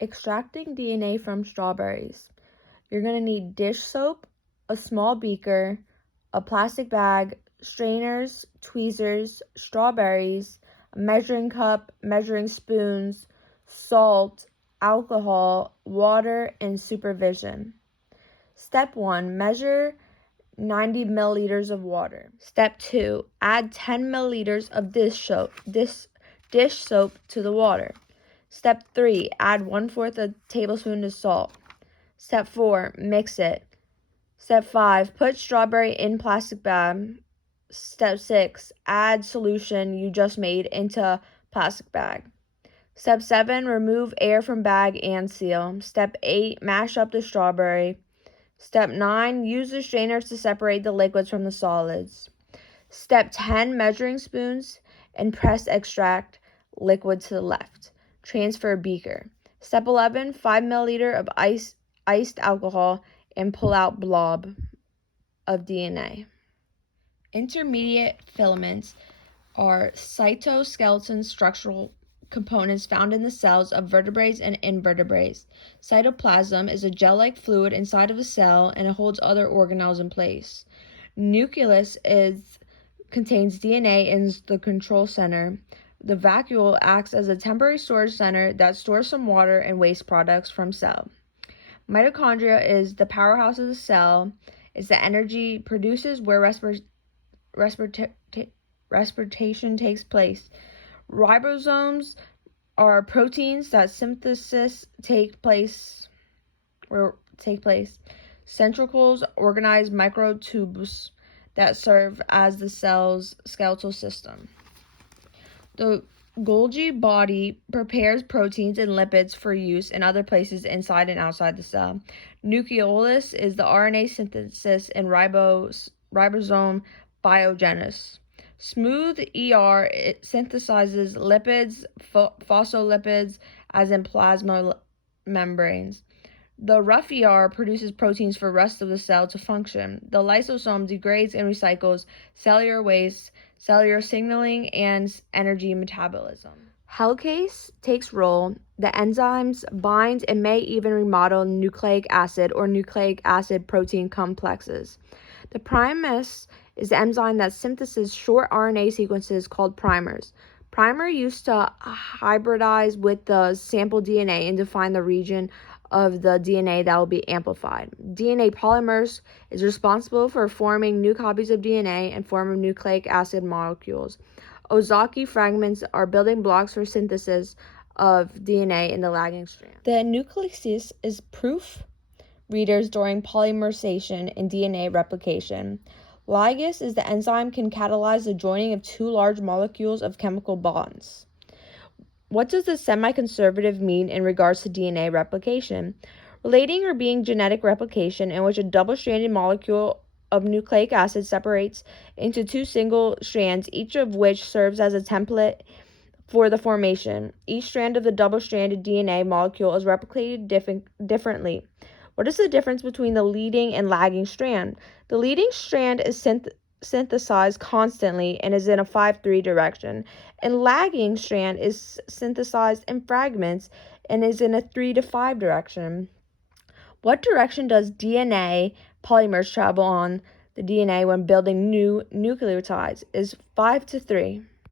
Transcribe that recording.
Extracting DNA from strawberries. You're going to need dish soap, a small beaker, a plastic bag, strainers, tweezers, strawberries, a measuring cup, measuring spoons, salt, alcohol, water, and supervision. Step 1. Measure 90 milliliters of water. Step 2. Add 10 milliliters of dish soap to the water. Step 3. Add 1/4 a tablespoon of salt. Step 4. Mix it. Step 5. Put strawberry in plastic bag. Step 6. Add solution you just made into plastic bag. Step 7. Remove air from bag and seal. Step 8. Mash up the strawberry. Step 9. Use the strainers to separate the liquids from the solids. Step 10. Measuring spoons and press extract liquid to the left. Transfer beaker. Step 11. 5 milliliter of iced alcohol and pull out blob of DNA. Intermediate filaments are cytoskeleton structural components found in the cells of vertebrates and invertebrates. Cytoplasm is a gel-like fluid inside of a cell and it holds other organelles in place. Nucleus contains DNA in the control center. The vacuole acts as a temporary storage center that stores some water and waste products from cell. Mitochondria is the powerhouse of the cell. It's the energy produces where respiration takes place. Ribosomes are proteins that synthesis take place. Centricles organize microtubules that serve as the cell's skeletal system. The Golgi body prepares proteins and lipids for use in other places inside and outside the cell. Nucleolus is the RNA synthesis and ribosome biogenesis. Smooth ER it synthesizes lipids, phospholipids, as in plasma membranes. The rough ER produces proteins for the rest of the cell to function. The lysosome degrades and recycles cellular waste, cellular signaling, and energy metabolism. Helicase takes role. The enzymes bind and may even remodel nucleic acid or nucleic acid protein complexes. The primase is the enzyme that synthesizes short RNA sequences called primers. Primer used to hybridize with the sample DNA and define the region of the DNA that will be amplified. DNA polymers is responsible for forming new copies of DNA and forming nucleic acid molecules. Ozaki fragments are building blocks for synthesis of DNA in the lagging strand. The nucleus is proof readers during polymerization and DNA replication. Ligase is the enzyme can catalyze the joining of two large molecules of chemical bonds. What does the semi-conservative mean in regards to DNA replication? Relating or being genetic replication in which a double-stranded molecule of nucleic acid separates into two single strands, each of which serves as a template for the formation. Each strand of the double-stranded DNA molecule is replicated differently. What is the difference between the leading and lagging strand? The leading strand is synthesized constantly and is in a 5-3 direction, and lagging strand is synthesized in fragments and is in a 3-5 direction. What direction does DNA polymers travel on the DNA when building new nucleotides? Is 5-3.